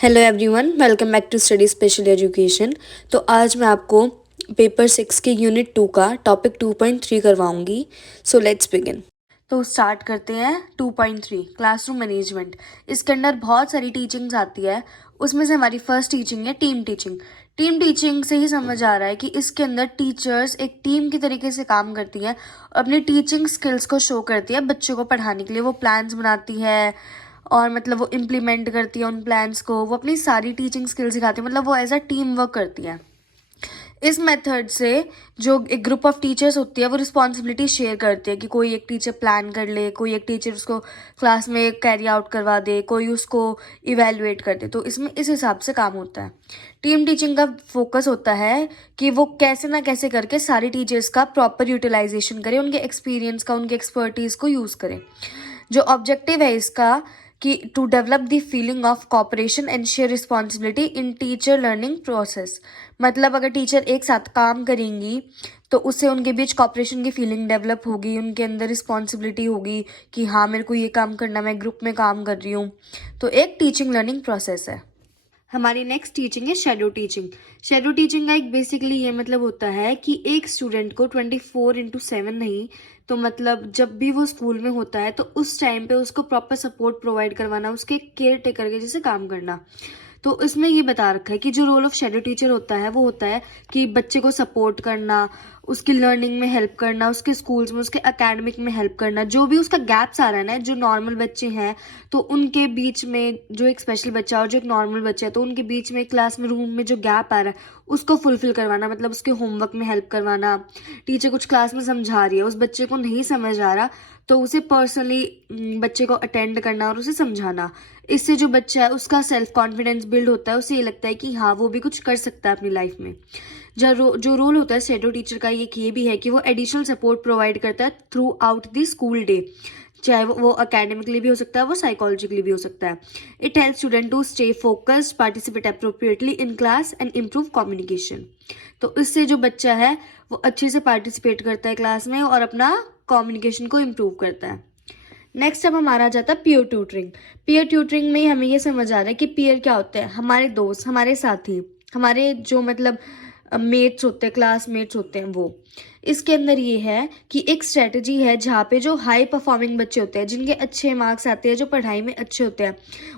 Hello everyone, welcome back to study special education. तो आज मैं आपको पेपर 6 के यूनिट 2 का टॉपिक 2.3 करवाऊंगी। So let's begin. तो स्टार्ट करते हैं 2.3 क्लासरूम मैनेजमेंट। इसके अंदर बहुत सारी टीचिंग्स आती है। उसमें से हमारी फर्स्ट टीचिंग है टीम टीचिंग। टीम टीचिंग से ही समझ आ रहा है कि इसके अंदर टीचर्स एक टीम की तरीके से काम करती है, अपनी टीचिंग स्किल्स को शो करती है बच्चों को पढ़ाने के लिए। वो प्लान्स बनाती है और मतलब वो इम्प्लीमेंट करती है उन प्लान्स को, वो अपनी सारी टीचिंग स्किल्स सिखाती है, मतलब वो एज अ टीम वर्क करती है। इस मेथड से जो एक ग्रुप ऑफ टीचर्स होती है वो रिस्पॉन्सिबिलिटी शेयर करती है कि कोई एक टीचर प्लान कर ले, कोई एक टीचर उसको क्लास में कैरी आउट करवा दे, कोई उसको इवेलुएट कर दे। तो इसमें इस हिसाब से काम होता है। टीम टीचिंग का फोकस होता है कि वो कैसे ना कैसे करके सारी टीचर्स का प्रॉपर यूटिलाइजेशन करें, उनके एक्सपीरियंस का, उनके एक्सपर्टीज को यूज़ करें। जो ऑब्जेक्टिव है इसका कि to develop the feeling of cooperation and share responsibility in teacher learning process. मतलब अगर टीचर एक साथ काम करेंगी तो उससे उनके बीच कॉपरेशन की फीलिंग डेवलप होगी, उनके अंदर रिस्पॉन्सिबिलिटी होगी कि हाँ मेरे को ये काम करना, मैं ग्रुप में काम कर रही हूँ। तो एक टीचिंग लर्निंग प्रोसेस है। हमारी नेक्स्ट टीचिंग है शेडो टीचिंग। शेडो टीचिंग का एक बेसिकली ये मतलब होता है कि एक स्टूडेंट को 24/7 नहीं, तो मतलब जब भी वो स्कूल में होता है तो उस टाइम पे उसको प्रॉपर सपोर्ट प्रोवाइड करवाना, उसके केयर टेकर के जैसे काम करना। तो इसमें ये बता रखा है कि जो रोल ऑफ शेडो टीचर होता है वो होता है कि बच्चे को सपोर्ट करना, उसकी लर्निंग में हेल्प करना, उसके स्कूल्स में, उसके एकेडमिक में हेल्प करना। जो भी उसका गैप्स आ रहा है ना, जो नॉर्मल बच्चे हैं तो उनके बीच में, जो एक स्पेशल बच्चा और जो एक नॉर्मल बच्चा है तो उनके बीच में क्लास में, रूम में जो गैप आ रहा है उसको फुलफिल करवाना, मतलब उसके होमवर्क में हेल्प करवाना। टीचर कुछ क्लास में समझा रही है, उस बच्चे को नहीं समझ आ रहा तो उसे पर्सनली बच्चे को अटेंड करना और उसे समझाना। इससे जो बच्चा है उसका सेल्फ कॉन्फिडेंस बिल्ड होता है, उसे ये लगता है कि हाँ वो भी कुछ कर सकता है अपनी लाइफ में। जो रोल होता है शेडो टीचर का ये भी है कि वो एडिशनल सपोर्ट प्रोवाइड करता है through out the school day, चाहे वो अकेडमिकली भी हो सकता है, वो साइकोलॉजिकली भी हो सकता है। It help student to stay focused, participate appropriately in class and improve communication. तो इससे जो बच्चा है वो अच्छे से पार्टिसिपेट करता है क्लास में और अपना कम्युनिकेशन को इम्प्रूव करता है। नेक्स्ट अब हमारा आ जाता है पीयर ट्यूटरिंग। पीयर ट्यूटरिंग में हमें ये समझ आ रहा है कि पीयर क्या होते हैं, हमारे दोस्त, हमारे साथी, हमारे जो मतलब मेट्स होते हैं, क्लासमेट्स होते हैं वो। इसके अंदर ये है कि एक स्ट्रेटजी है जहाँ पे जो हाई परफॉर्मिंग बच्चे होते हैं, जिनके अच्छे मार्क्स आते हैं, जो पढ़ाई में अच्छे होते हैं,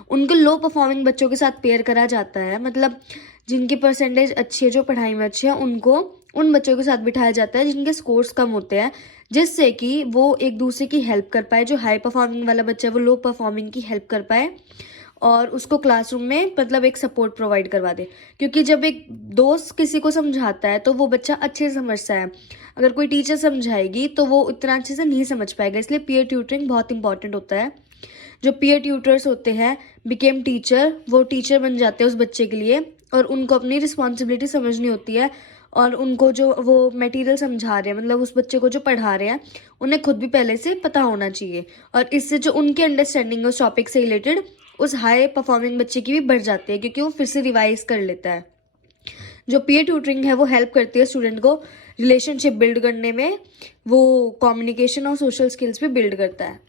उनको लो परफॉर्मिंग बच्चों के साथ पेयर करा जाता है। मतलब जिनकी परसेंटेज अच्छी है, जो पढ़ाई में अच्छे हैं, उनको उन बच्चों के साथ बिठाया जाता है जिनके स्कोर्स कम होते हैं, जिससे कि वो एक दूसरे की हेल्प कर पाए। जो हाई परफॉर्मिंग वाला बच्चा है वो लो परफॉर्मिंग की हेल्प कर पाए और उसको क्लासरूम में मतलब एक सपोर्ट प्रोवाइड करवा दे। क्योंकि जब एक दोस्त किसी को समझाता है तो वो बच्चा अच्छे से समझता है, अगर कोई टीचर समझाएगी तो वो इतना अच्छे से नहीं समझ पाएगा। इसलिए पीयर ट्यूटरिंग बहुत इंपॉर्टेंट होता है। जो पीयर ट्यूटर्स होते हैं बिकेम टीचर, वो टीचर बन जाते हैं उस बच्चे के लिए और उनको अपनी रिस्पॉन्सिबिलिटी समझनी होती है और उनको जो वो मटेरियल समझा रहे हैं, मतलब उस बच्चे को जो पढ़ा रहे हैं, उन्हें खुद भी पहले से पता होना चाहिए। और इससे जो उनकी अंडरस्टैंडिंग है उस टॉपिक से रिलेटेड, उस हाई परफॉर्मिंग बच्चे की भी बढ़ जाती है, क्योंकि वो फिर से रिवाइज कर लेता है। जो पीयर ट्यूटरिंग है वो हेल्प करती है स्टूडेंट को रिलेशनशिप बिल्ड करने में, वो कम्युनिकेशन और सोशल स्किल्स भी बिल्ड करता है।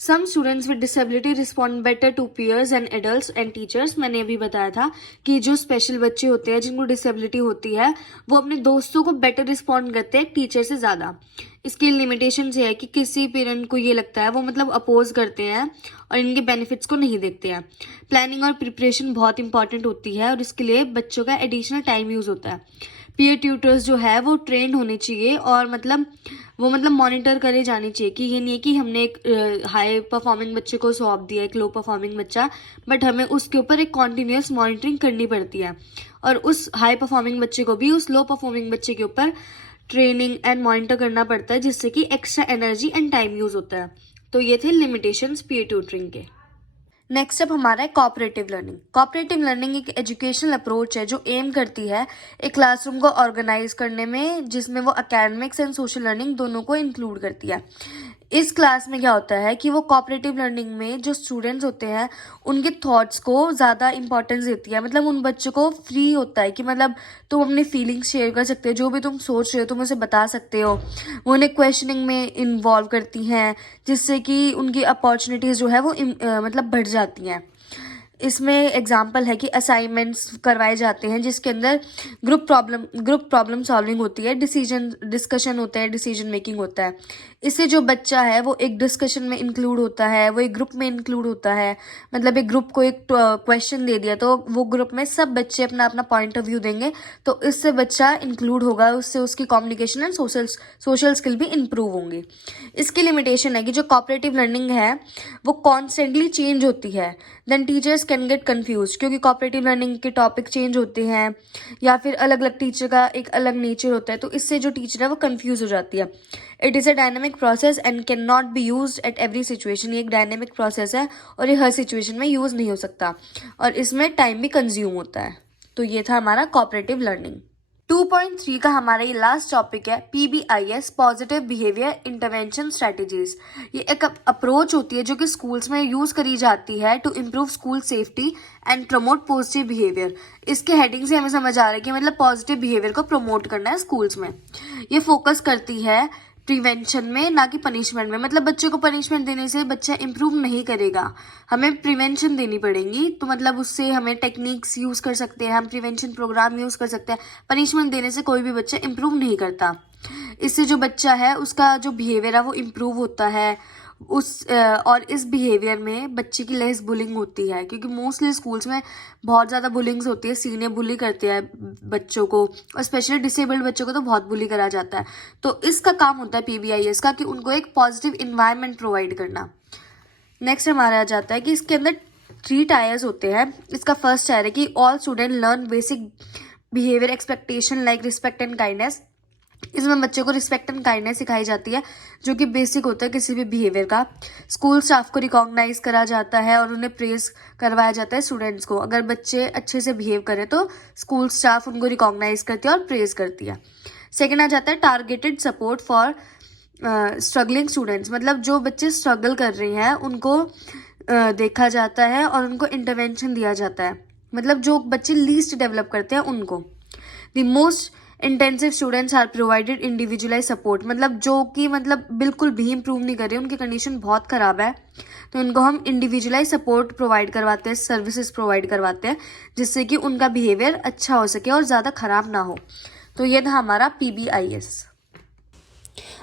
Some students with disability respond better to peers and adults and teachers. मैंने अभी बताया था कि जो स्पेशल बच्चे होते हैं, जिनको डिसेबिलिटी होती है, वो अपने दोस्तों को बेटर रिस्पॉन्ड करते हैं टीचर से ज़्यादा। इसकी लिमिटेशन ये है कि किसी पेरेंट को ये लगता है वो मतलब अपोज करते हैं और इनके बेनिफिट्स को नहीं देखते हैं। प्लानिंग और प्रिपरेशन बहुत इंपॉर्टेंट होती है और इसके लिए बच्चों का एडिशनल टाइम यूज़ होता है। पीयर ट्यूटर्स जो है वो ट्रेंड होने चाहिए और मतलब वो मतलब मॉनिटर करे जाने चाहिए कि ये नहीं है कि हमने एक हाई परफॉर्मिंग बच्चे को सौंप दिया एक लो परफॉर्मिंग बच्चा, बट हमें उसके ऊपर एक कॉन्टिन्यूस मॉनिटरिंग करनी पड़ती है और उस हाई परफॉर्मिंग बच्चे को भी उस लो परफॉर्मिंग बच्चे के ऊपर ट्रेनिंग एंड मॉनिटर करना पड़ता है, जिससे कि extra energy and time use होता है। तो ये थे लिमिटेशंस पीयर ट्यूटरिंग के। नेक्स्ट अब हमारा है कॉपरेटिव लर्निंग। कॉपरेटिव लर्निंग एक एजुकेशनल अप्रोच है जो एम करती है एक क्लासरूम को ऑर्गेनाइज करने में, जिसमें वो एकेडमिक्स एंड सोशल लर्निंग दोनों को इंक्लूड करती है। इस क्लास में क्या होता है कि वो कोऑपरेटिव लर्निंग में जो स्टूडेंट्स होते हैं उनके थॉट्स को ज़्यादा इंपॉर्टेंस देती है। मतलब उन बच्चों को फ्री होता है कि मतलब तुम अपनी फीलिंग्स शेयर कर सकते हो, जो भी तुम सोच रहे हो तुम उसे बता सकते हो। वो उन्हें क्वेश्चनिंग में इन्वॉल्व करती हैं, जिससे कि उनकी अपॉर्चुनिटीज़ जो है वो मतलब बढ़ जाती हैं। इसमें एग्जाम्पल है कि असाइनमेंट्स करवाए जाते हैं जिसके अंदर ग्रुप प्रॉब्लम सॉल्विंग होती है, डिस्कशन होता है, डिसीजन मेकिंग होता है। इससे जो बच्चा है वो एक डिस्कशन में इंक्लूड होता है, वो एक ग्रुप में इंक्लूड होता है। मतलब एक ग्रुप को एक क्वेश्चन दे दिया तो वो ग्रुप में सब बच्चे अपना अपना पॉइंट ऑफ व्यू देंगे, तो इससे बच्चा इंक्लूड होगा, उससे उसकी कम्युनिकेशन एंड सोशल स्किल भी इंप्रूव होंगी। इसकी लिमिटेशन है कि जो कोऑपरेटिव लर्निंग है वो कॉन्स्टेंटली चेंज होती है, then teachers can get confuse, क्योंकि कोऑपरेटिव लर्निंग के टॉपिक चेंज होते हैं या फिर अलग अलग टीचर का एक अलग नेचर होता है, तो इससे जो टीचर है वो कन्फ्यूज हो जाती है। It is a dynamic process and can not be use at every situation. ये एक डायनेमिक प्रोसेस है और ये हर सिचुएशन में यूज़ नहीं हो सकता, और इसमें टाइम भी कंज्यूम होता है। तो ये था हमारा कोऑपरेटिव लर्निंग। 2.3 का हमारा ये लास्ट टॉपिक है PBIS, positive behaviour intervention strategies. ये एक अप्रोच होती है जो कि स्कूल्स में यूज़ करी जाती है to improve school safety and promote positive behaviour. इसके हेडिंग से हमें समझ आ रहा है कि मतलब पॉजिटिव बिहेवियर को प्रमोट करना है स्कूल्स में। ये फोकस करती है प्रिवेंशन में, ना कि पनिशमेंट में। मतलब बच्चे को पनिशमेंट देने से बच्चा इम्प्रूव नहीं करेगा, हमें प्रिवेंशन देनी पड़ेगी। तो मतलब उससे हमें टेक्निक्स यूज़ कर सकते हैं, हम प्रिवेंशन प्रोग्राम यूज़ कर सकते हैं। पनिशमेंट देने से कोई भी बच्चा इम्प्रूव नहीं करता। इससे जो बच्चा है उसका जो बिहेवियर है वो इम्प्रूव होता है। और इस बिहेवियर में बच्चे की लेस बुलिंग होती है, क्योंकि मोस्टली स्कूल्स में बहुत ज़्यादा बुलिंग्स होती है, सीनियर बुली करते हैं बच्चों को, और स्पेशली डिसेबल्ड बच्चों को तो बहुत बुली करा जाता है। तो इसका काम होता है PBIS का कि उनको एक पॉजिटिव इन्वायरमेंट प्रोवाइड करना। नेक्स्ट हमारा आ जाता है कि इसके अंदर 3 टायर्स होते हैं। इसका फर्स्ट टायर है कि all student learn basic behaviour expectation like respect and kindness. इसमें बच्चों को रिस्पेक्ट एंड काइंडनेस सिखाई जाती है, जो कि बेसिक होता है किसी भी बिहेवियर का। स्कूल स्टाफ को रिकॉग्नाइज करा जाता है और उन्हें प्रेज करवाया जाता है स्टूडेंट्स को। अगर बच्चे अच्छे से बिहेव करें तो स्कूल स्टाफ उनको रिकॉग्नाइज करती है और प्रेज करती है। सेकेंड आ जाता है targeted support for struggling students. मतलब जो बच्चे स्ट्रगल कर रहे हैं उनको देखा जाता है और उनको इंटरवेंशन दिया जाता है। मतलब जो बच्चे लीस्ट डेवलप करते हैं उनको। The most intensive students are provided individualize support. मतलब जो कि मतलब बिल्कुल भी इम्प्रूव नहीं कर रहे, उनकी कंडीशन बहुत ख़राब है, तो उनको हम इंडिविजुअलाइज सपोर्ट प्रोवाइड करवाते हैं, सर्विसेज प्रोवाइड करवाते हैं, जिससे कि उनका बिहेवियर अच्छा हो सके और ज़्यादा ख़राब ना हो। तो ये था हमारा PBIS।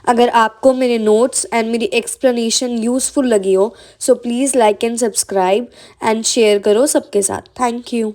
अगर आपको मेरे नोट्स एंड मेरी एक्सप्लेनेशन यूज़फुल लगी हो so please like and subscribe and share करो सबके साथ। Thank you.